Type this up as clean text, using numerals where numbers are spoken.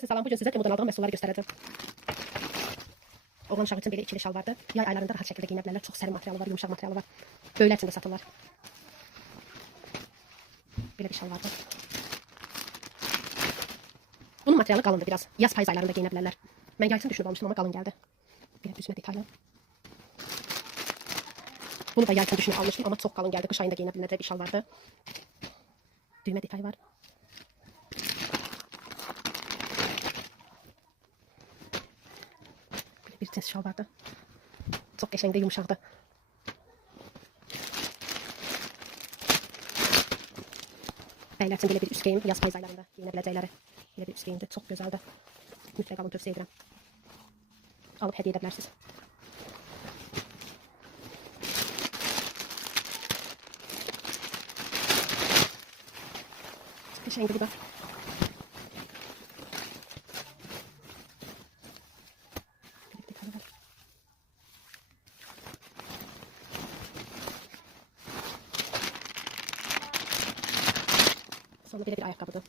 Herkese selam. Bugün size Temu'dan aldığım məhsulları göstereceğim. Oğlan uşağı için belə ikili şal vardı. Yay aylarında rahat şəkildə geyinə bilərlər. Çox sərin materialı var, yumuşaq materialı var. Böyüklər üçün də satırlar. Belə bir şal vardı. Bunun materialı qalındı biraz. Yaz payız aylarında geyinə bilərlər. Mən yay üçün düşünüb almışdım, amma qalın gəldi. Belə düzmə detaylı. Bunu da yay üçün düşünüb almışdım, amma çox qalın gəldi. Qış ayında geyinə bilinəcək bir şal vardı. Düymə detayı var. Bir cins şal vardı. Çok qəşəngdə, yumuşaqdı. Bəylər üçün belə bir üst geyim, yaz payız aylarında geyinə biləcəkləri. Belə bir üst geyimdir, çox gözəldir. Mütləq alın, tövsiyə edirəm. Alıb hədiyyə edə bilərsiniz. Çox qəşəngdir bu da. Sonra belə bir ayakkabıdır.